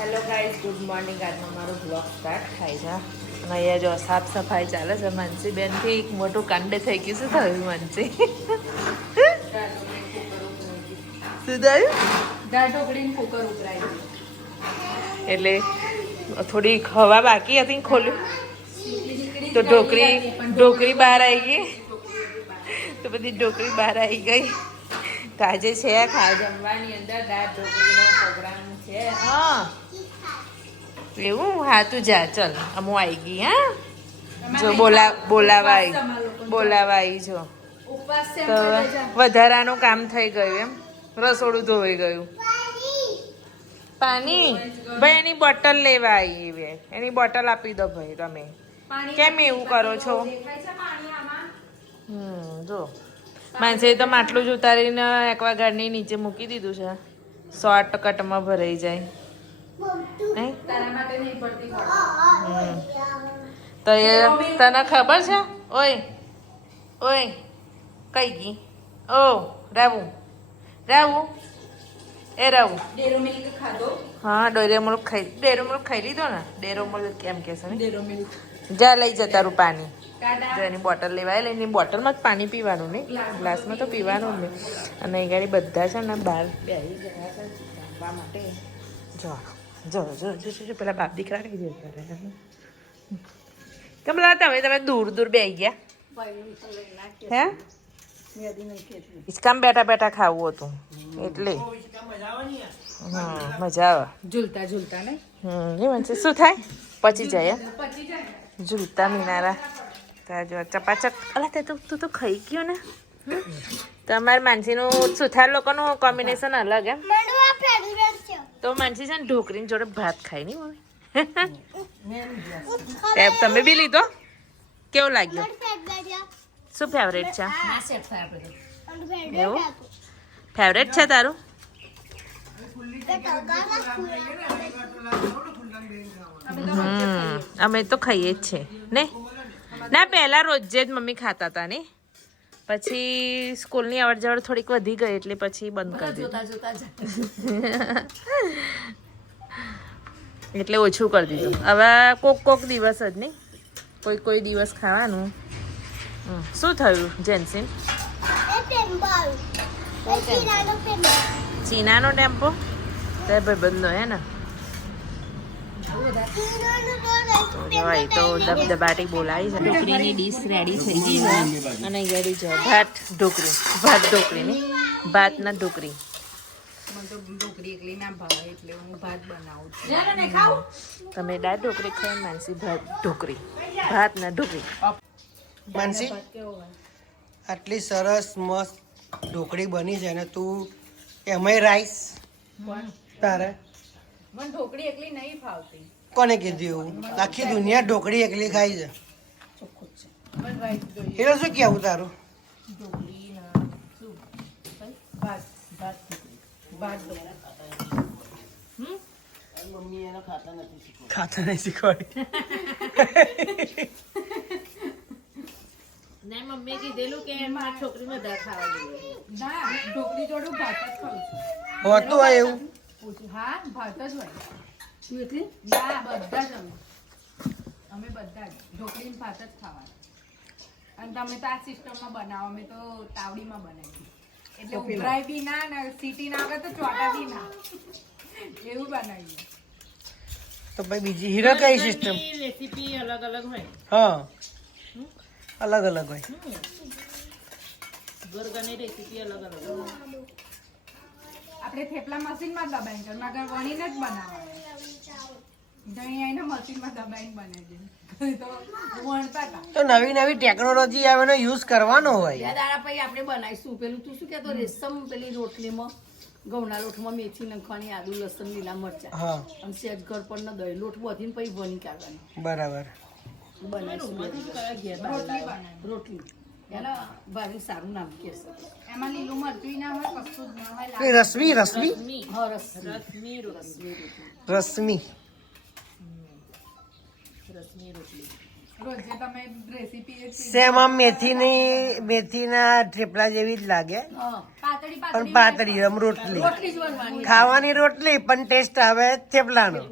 Hello guys, good morning. આજનો મારો blog start થાય છે અને અહીંયા જો સાફ સફાઈ ચાલે છે. માનસીબેનથી એક મોટું કાંડ થઈ ગયું. શું થયું માનસી? શું થયું? દાળ ઢોકળીનું કુકર ઉભરાઈ ગયું. એટલે થોડી હવા બાકી હતી, ખોલ્યું તો ઢોકળી બહાર આવી ગઈ. તો બધી ઢોકળી બહાર આવી ગઈ. તો આજે છે જમવાની અંદર દાળ ઢોકળીનો પ્રોગ્રામ છે. હા એવું? હા તું જા, ચલ અમુ આવી ગઈ. હા જો બોલાવા આવી જો. તો વધારાનું કામ થઈ ગયું એમ. રસોડું ધોઈ ગયું. પાણી ભાઈ એની બોટલ લેવા આવી. એની બોટલ આપી દો ભાઈ. તમે કેમ એવું કરો છો? જો માનસે તો માટલું જ ઉતારીને એક્વાગાર્ડની નીચે મૂકી દીધું છે. શોર્ટકટમાં ભરાઈ જાય. તો એ તને ખબર છે? ઓય ઓય કઈ ગઈ? ઓ રાવું એ રાવું. ડેરો મિલ્ક ખાધો? હા ડેરો મિલ્ક ખાઈ લીધો ને. ડેરો મિલ્ક કેમ કે છે? ડેરો મિલ્ક. જા લઈ જતા રૂ પાણી. જો એની બોટલ લેવાય. એની બોટલમાં જ પાણી પીવાનું નહીં, ગ્લાસમાં તો પીવાનું જ નહીં. અને એ ગાડી બધા છે ને બહાર બેસી ગયા છે જમવા માટે. જો જો જો જો પેલા બાપ દીકરા કઈ જતા રહ્યા. તમે દૂર બેસી ગયા હે? હિચકામ બેઠા ખાવું હતું એટલે. મજા આવે ઝૂલતા ઝૂલતા ને. શું થાય? પચી જાય ઝૂલતા મિનારા. જો ચપાચક. અલા તે તું તો ખાઈ ગયો ને. તમારે માનસીનું સુથાર લોકોનું કોમ્બિનેશન અલગ એમ. તો માનસી છે ને ઢોકરીની જોડે ભાત ખાય નહીં મમ્મી. તમે બી લીધો? કેવું લાગ્યું? શું ફેવરેટ છે? એવું ફેવરેટ છે તારું? અમે તો ખાઈએ જ છે ને. ના પહેલા રોજે જ મમ્મી ખાતા હતા ને. પછી સ્કૂલની અવર જવર થોડીક વધી ગઈ એટલે પછી બંધ કરી દીધું. એટલે ઓછું કરી દીધું. હવે કોક દિવસ જ નહીં, કોઈ દિવસ ખાવાનું. શું થયું જેન્સીન? ચીનાનો ટેમ્પો તો ભાઈબંધનો હે ને. તો દબદબાટી બોલાવી છે. ઢોકળીની ડીશ રેડી થઈ ગઈ છે. અને અહીંયા જો ભાત ઢોકળી ની ભાતના ઢોકળી. ઢોકળી એકલી ના ભાવે એટલે હું ભાત બનાવું છું. તમે દાળ ઢોકળી ખાઈ, માનસી ભાત ના ઢોકળી. માનસી આટલી સરસ મસ્ત ઢોકળી બની છે ને તું એમાંય રાઈસ. તારે મને ઢોકળી એકલી નહીં ફાવતી. કોને કીધું એવું? આખી દુનિયા ઢોકળી એકલી ખાય છે. એટલે શું કેવું તારું? ખાતા નહીં શીખવાડી. મમ્મી કીધેલું કે મારી છોકરી બધા ખાવા જોઈએ. ના, ઢોકળી જોડું ભાત જ ખાઉં છું. હોતું હોય એવું? હા, ભાત જ હોય. ના, બધા જ અમે બધા જ ઢોકળી ભાત જ ખાવાના. અને તમે તો આ સિસ્ટમમાં બનાવો, અમે તો તાવડીમાં બનાવીએ. એટલે ઉભરાય બી ના ને સીટી ના આવે તો ચોટા બી ના, એવું બનાવીએ. તો ભાઈ બીજી હીરો કઈ સિસ્ટમ? રેસીપી અલગ હોય. હા, અલગ હોય. ગરગાની રેસીપી અલગ આપણે થેપલા મશીનમાં દબાઈને કર, મગર વણીને જ બનાવવાનું. દહીં આઈને મશીનમાં દબાઈને બનાવી દે તો વણતા હતા. તો નવી ટેકનોલોજી આવે એનો યુઝ કરવાનો હોય. દાડા પછી આપણે બનાવીશું. પેલું તું શું કહેતો? રેશમ પેલી રોટલીમાં ઘઉંના લોટમાં મેથી નાખવાની, આદુ લસણ લીલા મરચા અને સેજ ઘર પર ના દહીં લોટ બધીને પછી વણી કાઢવાની. બરાબર. બનાવીશું રોટલી. એના ભાભી સારું નામ કે છે. એમાં લીલું મરચું ના હોય, કશું જ ના હોય. રશ્મિ હા, રશ્મિ. રોજે તમે રેસીપી સેમ આમ મેથીના થેપલા જેવી જ લાગે હા પાતળી પણ પાતળી આમ રોટલી રોટલી જ બનવાની ખાવાની રોટલી પણ ટેસ્ટ આવે થેપલાનો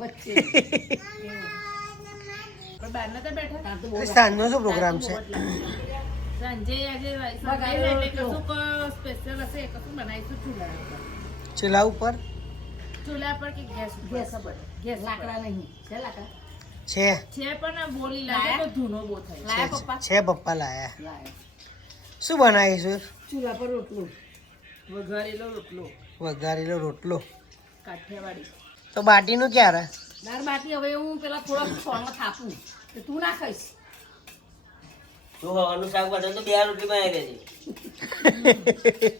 વચ્ચે સાંજનો શું પ્રોગ્રામ છે સાંજે આજે એટલે કશુંક સ્પેશિયલ હશે કશું બનાવીશું ચૂલા ઉપર ચૂલા પર કે ગેસ ગેસ લાકડા નહીં છે લાકડા છે છે પણ બોલી લાગે તો ધૂનો બહુ થાય લાયા પપ્પા છે પપ્પા લાયા લાયા શું બનાવીશું ચૂલા પર રોટલું વઘારેલો રોટલો વઘારેલો રોટલો કાઠિયાવાડી તો બાટીનું ક્યારે દાળ બાટી હવે હું પેલા થોડા સોમાં થાપું કે તું ના ખાઈશ તું હવાનું શાક બનાવ તો 2 રોટલી બનાવી દેજે.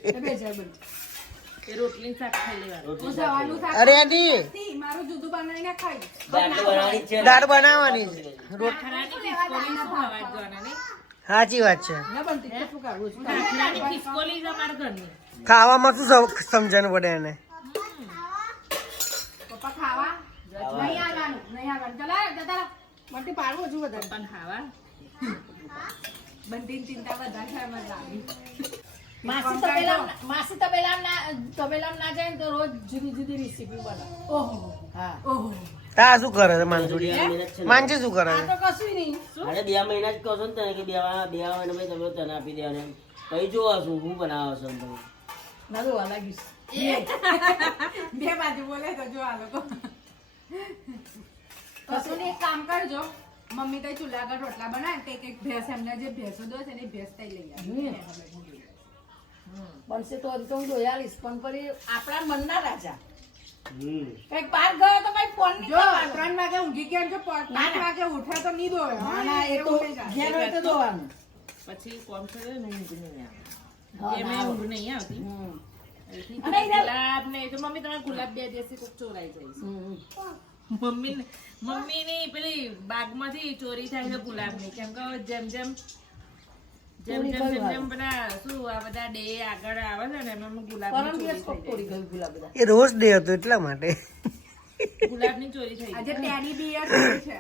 એ બે ચાર બન એ રોટલી શાક ખાઈ લેવાનું રોટલી શાક જવાનું થાક અરે આંટી નથી, મારું જુદું બનાવીને ખાઈ દાળ તો બનાવવાની જ છે ને. દાળ બનાવવાની છે ખાખરાની ખિસકોલી શું ખાવા જવાના નહીં સાચી વાત છે ના બનતી કેટલું કાઢવું છું ખાખરાની ખિસકોલી જ અમારા ઘરની ખાવામાં શું સમજણ પડે એને પપ્પા ખાવા નહીં આવવાનું ચલા જતા માટે પાડવું છું બધા પણ ખાવા બંધીની ચિંતા વધારે છે મજા આવી માસી તબેલામ ના જાય ને તો રોજ જુદી જુદી રેસીપી બનાવે ઓહો હા ઓહો તા શું કરે છે માનસુડી 2 મહિના જ છે ને. માનસી શું કરે આ છે તો કશું નહીં અરે 2 મહિના જ કહો છો ને તને કે 2 મહિના ભાઈ તમે તને આપી દેવાને કઈ જોવા છું હું બનાવો છો તમે ના તો લાગીશ બે બાજુ બોલે તો જો આ લોકો કશું નહીં, એક કામ કરજો મમ્મી તો ચૂલા આગળ રોટલા બનાવે કે એક ભેંસ એમને જે ભેંસો દો છે ને એ ભેંસ તઈ લઈ આવે બનશે તો હજી તો હું જોઈ આવીશ પણ ફરી આપણા મનના રાજા હમ કઈક બહાર ગયો તો કઈ ફોન નહીં જો કરવાનો. 3 વાગે ઊંઘી ગયા જો 5 વાગે ઉઠે તો નહીં દોયો ના ના એ તો ઘેર હોય તો જોવાનું પછી કોમ થયો ને ઊંઘ નહીં આવે હા, એમ ના ઊંઘ નહીં આવતી હમ. અહીંથી અને એને- ગુલાબ ને એ તો મમ્મી તમે ગુલાબ 2 દિવસથી કોક ચોરાઈ જાય છે. હમ. મમ્મીની પેલી બાગમાંથી ચોરી થાય છે ગુલાબની કેમ કે જેમ જેમ બધા શું આ બધા ડે આગળ આવે છે ને એમાં પરમ દિવસ કોક તોડી ગુલાબની ગયું ગુલાબ બધા એ રોજ ડે હતો એટલા માટે ચોરી થઈ આજે ગઈ ટેડી બિયર છે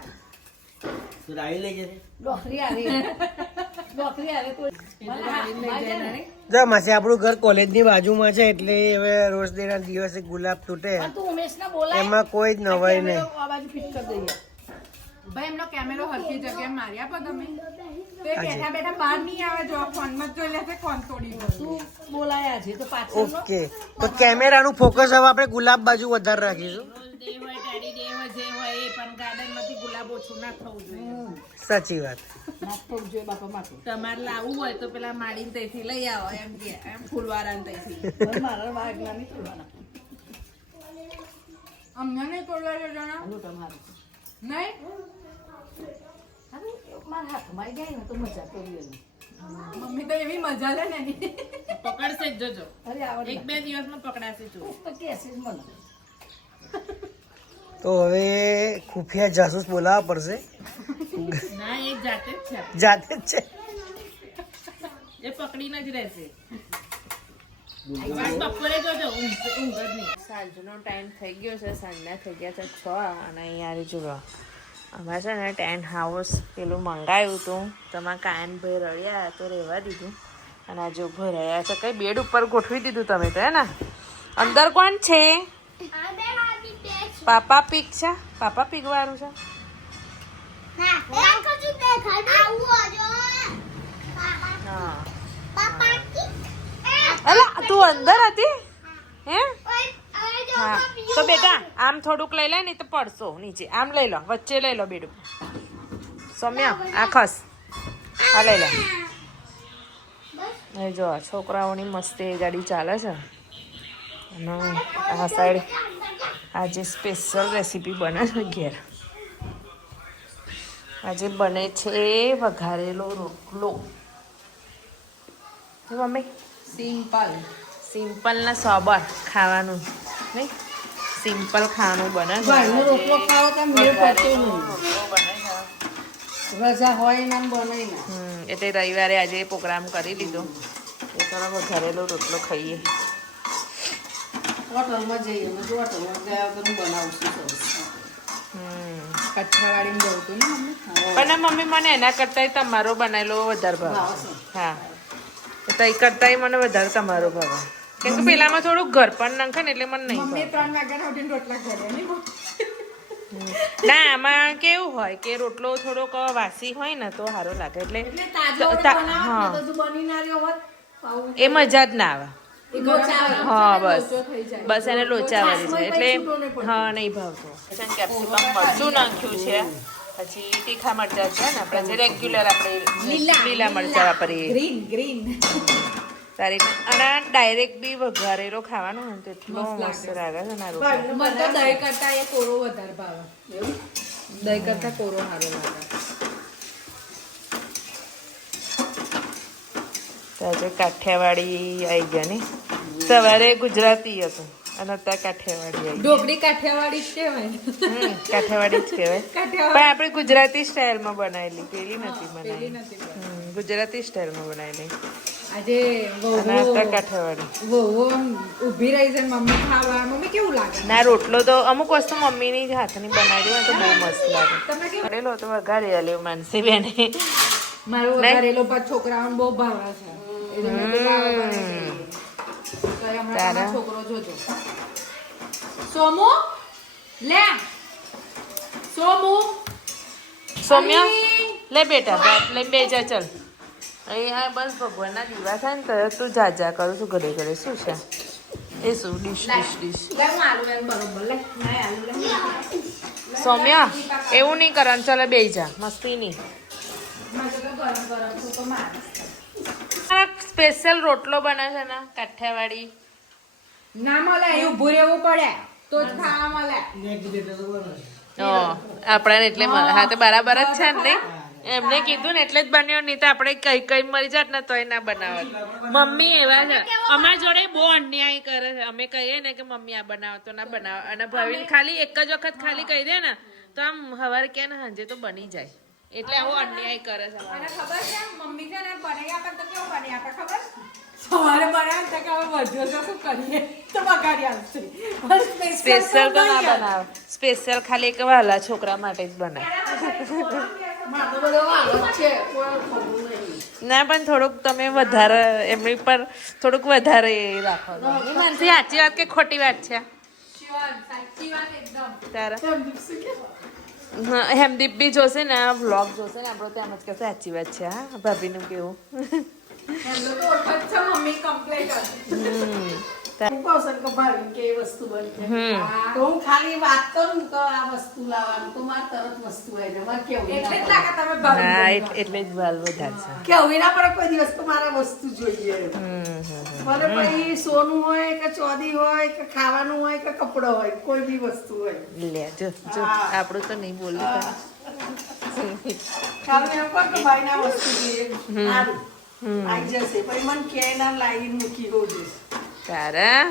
તું રાવી લઈ જશે ડોકરી આવી તો જો માસી આપણું ઘર કોલેજની બાજુમાં છે એટલે હવે રોજ ડે ના દિવસે ગુલાબ તૂટે પણ તું ઉમેશને બોલાય એમાં કોઈ જ નવાઈ નહીં આ બાજુ ફિટ કરી દઈએ ભાઈ એમનો કેમેરો હરકી જગ્યાએ મારી આપો તમે તો એ બેઠા બેઠા બહાર નહીં આવે જો ફોનમાં જ જોઈ લેશે કોણ તોડી ગયું. તું બોલાયા છે તો પાછળ ઓકે તો કેમેરાનું ફોકસ હવે આપણે ગુલાબ બાજુ વધારે રાખીશું રોજ ડે હોય ટેડી ડે હોય જે હોય એ પણ ગાર્ડન માંથી ગુલાબ ઓછું ના થવું જોઈએ સાચી વાત નાખતો જોઈએ બાપા માટે તમારે લાવવું હોય તો પેલા માડીને તઈથી લઈ આવો એમ કે એમ ફૂલવાળાને તઈથી પણ મારા વાગના નહીં તોડવાના અમને નહીં તોડવા દેજો ને હાલો તમારું નહીં મારા હાથમાં આવી જાય ને તો મજા કરી મમ્મી તો એવી મજા લે ને એની. પકડશે જ જોજો અરે આવડે 1-2 દિવસમાં પકડાશે જો તો કેસે જ મને તો હવે ખુફિયા જાસૂસ બોલાવવા પડશે ના એ જાતે જ છે જાતે જ છે એ પકડીને જ રહેશે બપોરે જોજો ઊંઘ જ નહીં સાંજનો ટાઈમ થઈ ગયો છે સાંજના થઈ ગયા છે 6 અને અહીંયા જુઓ અમારે છે ને ટેન્ટ હાઉસ પેલું મંગાવ્યું હતું તમારા કાયનભાઈ રડ્યા તો રહેવા દીધું અને આજે ઉભો રહ્યા છે કઈ બેડ ઉપર ગોઠવી દીધું તમે તો હે ને અંદર કોણ છે પાપા પીક છે પાપા પીક વાળું છે હા અલા તું અંદર હતી હે હા તો બેટા આમ થોડુંક લઈ લે નહીં તો પડશો નીચે આમ લઈ લો વચ્ચે લઈ લો બેડું સૌમ્યા આ ખસ આ લઈ લો એ જો છોકરાઓની મસ્તી ગાડી ચાલે છે અને આ સાઈડ આજે સ્પેશિયલ રેસીપી બને છે ઘેર આજે બને છે વઘારેલો રોટલો મમ્મી સિમ્પલ ના સોબર ખાવાનું નહીં સિમ્પલ ખાવાનું બને છે ભાઈનો રોટલો ખાવો તો મેળ પડતો નહીં રોટલો બને છે રજા હોય ને બનાવી ના એટલે રવિવારે આજે પ્રોગ્રામ કરી લીધો એ થોડો વઘારેલો રોટલો ખાઈએ હોટલમાં જઈએ અમે જો હોટલમાં ગયા વગર હું બનાવું છું સરસ કઠિયાવાડીમાં જવું હતું ને મમ્મી પણ આ મમ્મી મને એના કરતાંય તમારો બનાવેલો વધારે ભાવ હા તઈ કરતાંય મને વધારે તમારો ભાવ કેમ કે પેલામાં થોડું ઘર પણ નાખે ને એટલે મને નહીં મમ્મી ભાવે. 3 વાગ્યા ઉઠીને રોટલા કર્યા નહીં ના આમાં કેવું હોય કે રોટલો થોડોક વાસી હોય ને તો સારો લાગે એટલે તાજો હા. તો બની ના રહ્યો હોત આવું એ મજા જ ના આવે લોચા હા બસ થઈ જાય બસ એને લોચા વાળી છે એટલે છૂટો નહીં પડતો. હા નહીં ભાવતો કેપ્સિકમ મરચું નાખ્યું છે પછી તીખા મરચા છે ને આપણે જે રેગ્યુલર આપણે લીલા મરચા વાપરીએ ગ્રીન સારી અને ડાયરેક્ટ બી વઘારેલો ખાવાનો હોય ને તો એટલો મસ્ત લાગે છે ના રોટલો મને તો દહીં કરતા એ કોરો વધારે ભાવે દહીં કરતા કોરો સારો લાગે તો આજે કાઠિયાવાડી આવી ગયા ને સવારે ગુજરાતી હતું અને અત્યારે કાઠિયાવાડી આવી ઢોકળી કાઠિયાવાડી જ કહેવાય કાઠિયાવાડી જ કહેવાય પણ આપણે ગુજરાતી સ્ટાઇલમાં બનાવેલી પેલી નથી બનાવેલી નથી ગુજરાતી સ્ટાઇલમાં બનાવેલી આજે અને અત્યારે કાઠિયાવાડી વહુ ઊભી રહી છે મમ્મી ખાવા મમ્મી કેવું લાગે ના રોટલો તો અમુક વસ્તુ મમ્મીની જ હાથની બનાવેલી હોય તો બહુ મસ્ત લાગે તમે કેવું કરેલો તો વઘારી આલ્યો માનસી બેને મારો વઘારેલો પર છોકરાઓને બહુ ભાવે છે એટલે મેં કીધું લાવો બનાવી દઈએ. તો એ હમણાં તારા? તમારો છોકરો જોજો સોમુ લે સોમુ સૌમ્યા લે બેટા ભાત લઈ બે જા ચલ અહીંયા બસ ભગવાનના દીવા થાય ને તો તું જા જા કરું છું ઘરે ઘરે શું છે એ શું ડીશ લે હું આલુ એમ બરોબર લે ના આલુ લે સૌમ્યા એવું નહીં કરવાનું ચાલે બે જા મસ્તી નહીં મારે તો ગરમ ગરમ છું તો મારે સ્પેશિયલ રોટલો બને છે ને કાઠિયાવાડી ના મળે એ ઊભું રહેવું પડે તો જ ખાવા મળે આપણાને એટલે મળે. હા તો બરાબર જ છે ને નહીં? એમને કીધું ને એટલે જ બન્યો નહીં તો આપણે કઈ કઈ મરી જાત ને તોય ના બનાવત મમ્મી એવા છે અમારા જોડે બહુ અન્યાય કરે છે અમે કહીએ ને કે મમ્મી આ બનાવો તો ના બનાવો અને ભાવિન ખાલી એક જ વખત ખાલી કહી દે ને તો આમ સવારે કે ને સાંજે તો બની જાય એટલે આવો અન્યાય કરે છે અમારો. અને ખબર છે મમ્મી છે ને બનાવી આપે તો કેવું બની આપે ખબર સવારે બનાવે તો કે હવે વધ્યો તો શું કરીએ તો બગાડી આવશે સ્પેશિયલ તો ના બનાવે સ્પેશિયલ ખાલી એક વાલા છોકરા માટે જ બનાવે મારો બધો વાલો જ છે કોઈ ખબર નહીં ના પણ થોડુંક તમે વધારે એમની પર થોડુંક વધારે એ રાખો છો. માનસી સાચી વાત કે ખોટી વાત છે સાચી વાત એકદમ તારા હા હેમદીપ બી જોશે ને આ વ્લોગ જોશે ને આપણો ત્યાં જ કહેશે સાચી વાત છે હા ભાભીનું કેવું એમનો તો ઓળખ જ છે મમ્મી કમ્પ્લેટ હતી હું કહું છું કે ભાઈ કે એ વસ્તુ બની છે તો હું ખાલી વાત કરું તો આ વસ્તુ લાવવાનું તો મારે તરત વસ્તુ આવી જાય મારે કેવું એટલે જ ના લાગે તમે હા ભાભી એટલે જ વાલ વધારે છે કેવું ના પડે કોઈ દિવસ તો મારે વસ્તુ જોઈએ ભલે પછી સોનું હોય કે ચોદી હોય કે ખાવાનું હોય કે કપડો હોય કોઈ બી વસ્તુ હોય લે જો જો આપણું તો નહીં બોલ્યું ખાલી એમ કહો કે ભાઈ ના વસ્તુ જોઈએ સારું આવી જશે પછી મને કે ના લાવી મૂકી હોજો તારા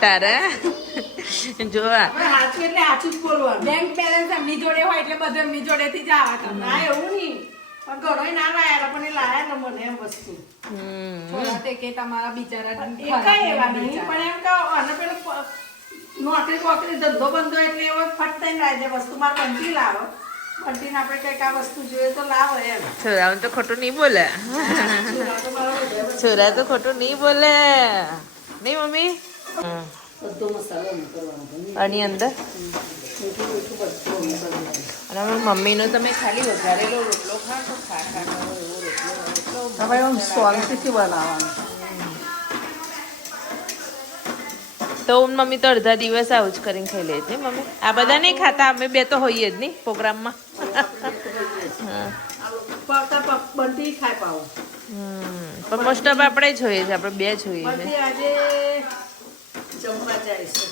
તારા જો આ હવે સાચું એટલે સાચું જ બોલવાનું બેંક બેલેન્સ એમની જોડે હોય એટલે બધું એમની જોડેથી જ આવે તમને ના એવું નહીં પણ ઘણોય ના લાયા પણ એ લાયા ને મને એમ વસ્તુ થોડા તે કે તમારા બિચારા એ કઈ એવા નહીં પણ એમ કહો અને પેલો નોકરી બોકરી ધંધો બંધો એટલે એવો ફટ થઈને લાવી દે વસ્તુ મારે બંધી લાવો બંધીને આપણે કંઈક આ વસ્તુ જોઈએ તો લાવો એમ છોરાઓને તો ખોટું નહીં બોલે છોરા તો ખોટું નહીં બોલે નહીં મમ્મી બધો મસાલો એમ કરવાનો આની અંદર મીઠું મીઠું બધું એમ કરવાનું. અને અમારી મમ્મીનો તમે ખાલી વઘારેલો રોટલો ખાઓ તો ખાટો એવો રોટલો હવે આમ શાંતિથી બનાવવાનું તો મમ્મી તો અડધા દિવસ આવું જ કરીને ખાઈ લે છે મમ્મી આ બધા નહીં ખાતા અમે બે તો હોઈએ જ નહીં પ્રોગ્રામમાં પાવતા બંધી ખાય પાવો પણ મોસ્ટ ઓફ આપણે જોઈએ છે આપણે બે જોઈએ છે બંધી આજે જમવા જાય છે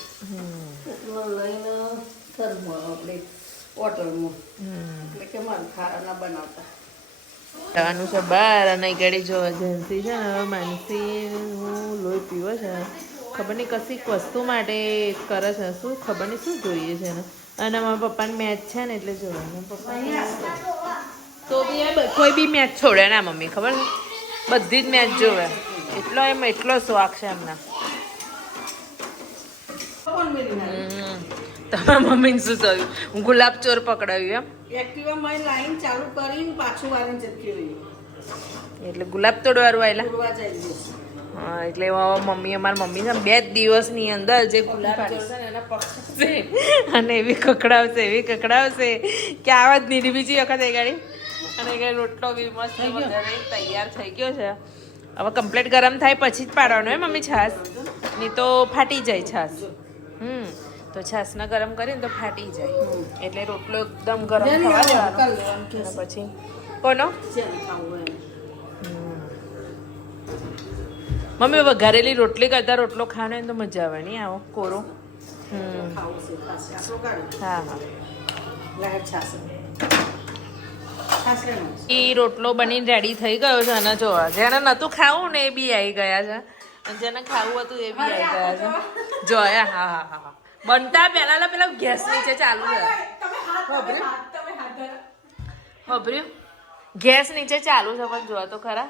કોકનો લઈને ઘરમાં આપણે હોટલમાં એટલે કે મારે ખારા ના બનાવતા જવાનું છે બહાર અને ગાડી જો એજન્સી છે ને માનસી હું લોહી પીવો છે ખબર નહીં કશીક વસ્તુ માટે કરે છે શું ખબર નહીં શું જોઈએ છે ને અને મારા પપ્પાને મેચ છે ને એટલે જોવાનું પપ્પા તો બી એ કોઈ બી મેચ છોડે ના મમ્મી ખબર છે બધી જ મેચ જોવે એટલો શોખ છે એમના કોણ મેલી ના તમારા મમ્મીને શું થયું? હું ગુલાબ ચોર પકડાયું એક્ટિવામાં લાઈન ચાલુ કરીને પાછું વાળીને જતી રહી એટલે ગુલાબ તોડવાળું આવેલા. ઉડવા જાય હા એટલે મમ્મી અમારા મમ્મી છે 2 દિવસની અંદર જે ગુલાબ ચોર છે ને એના પકડશે અને એવી કકડાવશે કે આવા જ નીરી બીજી વખત એ ગાડી અને એ રોટલો બી મસ્ત વધારે તૈયાર થઈ ગયો છે. હવે કમ્પ્લીટ ગરમ થાય પછી જ પાડવાનો હે મમ્મી છાશ, નહીં તો ફાટી જાય છાશ. તો છાશને ગરમ કરીને તો ફાટી જાય એટલે રોટલો એકદમ ગરમ થવા દેવાનો અને પછી કોનો મમ્મી વઘારેલી રોટલી કરતા રોટલો ખાવાનો હોય તો મજા આવે નહીં આવો કોરો. હા એ રોટલો બનીને રેડી થઈ ગયો છે અને જોવા જેને નતું ખાવું ને એ બી આવી ગયા છે અને જેને ખાવું હતું એ બી આવી ગયા છે. જોયા હા હા હા હા બનતા પેલા ગેસ નીચે ચાલુ છે. ખબર્યું ગેસ નીચે ચાલુ છે પણ જોવા તો ખરા.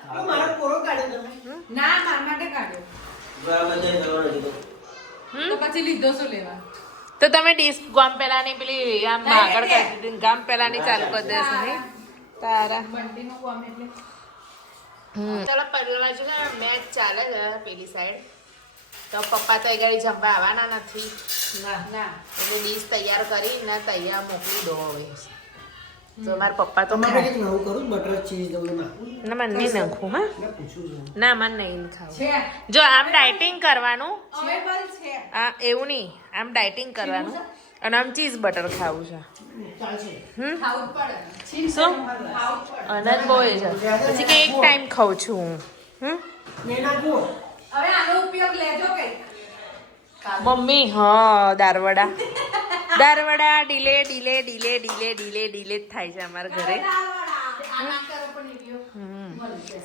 ના મારા માટે કાઢ્યો તો પછી લીધો શું લેવા? તો તમે ડીશ ગામ પેલાની પેલી આમ આગળ કરી દીધી ગામ પેલાની ચાલુ કરી દેશો નહીં તારા. બંટીનું કામ એટલે ચાલો પહેલા બાજુ છે મેચ ચાલે છે પેલી સાઈડ તો પપ્પા તો ગાડી જમવા આવવાના નથી ના એટલે ડીશ તૈયાર કરીને તૈયાર મોકલી દો હવે. તો મારા પપ્પા તો તમારે કંઈક નવું કરું બટર ચીઝ દઉં નાખું ના મને નહીં નાખું હા ના પૂછું છું ના મને નહીં ખાવું. છે જો આમ ડાયટિંગ કરવાનું અવેલેબલ છે. આ એવું નહીં આમ ડાયટિંગ કરવાનું અને આમ ચીઝ બટર ખાવું છે. ચાલશે ખાવું જ પડે. શું અને બહુ એ છે પછી કે એક ટાઈમ ખાઉં છું હું. ને નાખો હવે આનો ઉપયોગ લેજો કે મમ્મી હા દારવડા ડીલે જ થાય છે અમારા ઘરે.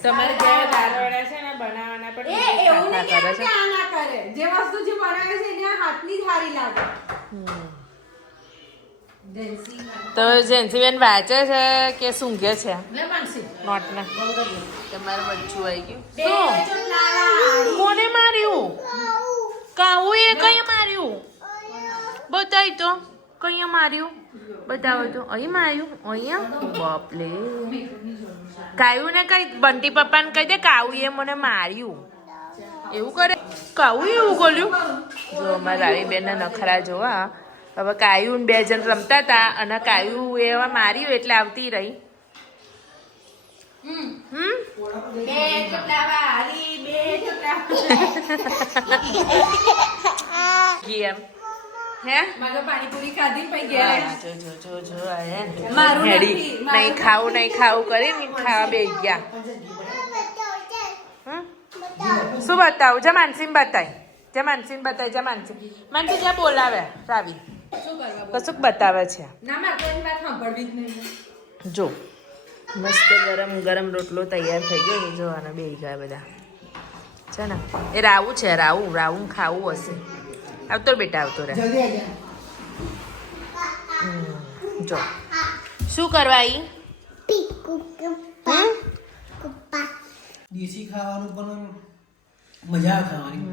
તમારે ઘરે દારવડા છે ને બનાવવાના પણ એવું નહીં ખાખા કે આ ના કરે. જે વસ્તુ જે બનાવે છે એના હાથની જ હારી લાગે. તો જેન્સીબેન વાંચે છે કે સૂંઘે છે લે માનસી નોટને. તમારે બચ્ચું આવી ગયું બે શું ચોટલા કોને માર્યું? કાવું એ કઈ માર્યું? બતાય તો કઈ માર્યું? બતાવો તો અહીં માર્યું અહીંયા. બાપલે કાયું ને કઈ બંટી પપ્પાને કહી દે કાવું એ મને માર્યું એવું કરે. કાવું એવું બોલ્યું? જો અમારા રાવી બેન નખરા જોવા. હવે કાયું ને 2 જણ રમતા હતા અને કાયું એવા માર્યું એટલે આવતી રહી. બે ચોટલા વાળી બે ચોટલા એમ હે મારો પાણીપુરી ખાધી પછી ઘેર આવી. જો આયા મારું હેડી નથી, મારું નહીં ખાવું કરીને ખાવા બેસી ગયા. શું બતાવું? જા માનસીને બતાય માનસી જ્યાં બોલાવે રાવી શું કરવા કશુંક બતાવે છે. ના મારે કોઈ વાત સાંભળવી જ નહીં. જો મસ્ત ગરમ રોટલો તૈયાર થઈ ગયો છે. જોવાના બે ગયા બધા છે ને એ રાવું છે રાવું ખાવું હશે. આવતો રે બેટા આવતો રે. જલ્દી આવજો જો શું કરવા ઈ દેશી ખાવાનું પણ મજા આવે ખાવાની.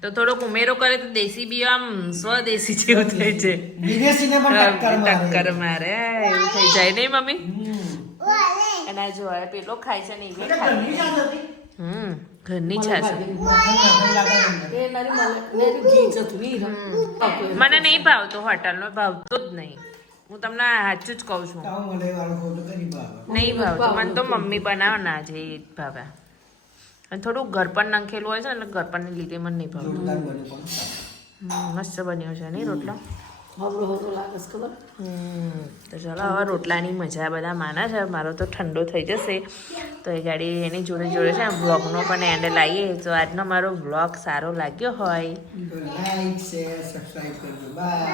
તો થોડોક ઉમેરો કરે તો દેશી બી આમ સ્વદેશી જેવું થાય છે. વિદેશીને પણ ટક્કર મારે એવું થઈ જાય નહીં મમ્મી? અને આ જો આ પેલો ખાય છે ને એ ખાય. ઘરની છાશ મને નહીં ભાવતો હોટલનો ભાવતો જ નહીં. હું તમને સાચું જ કહું છું નહીં ભાવતો મને તો મમ્મી બનાવો ના છે એ જ ભાવે. અને થોડું ઘર પર નાખેલું હોય છે ને ઘર પર લીધે મને નહીં ભાવતું. મસ્ત બન્યો છે નહીં રોટલો. તો ચાલો હવે રોટલાની મજા બધા માના છે. મારો તો ઠંડો થઈ જશે તો એ ગાડી એની જોડે છે વ્લોગનો પણ એન્ડ લાવીએ. તો આજનો મારો વ્લોગ સારો લાગ્યો હોય લાઈક શેર સબસ્ક્રાઇબ કરજો બાય.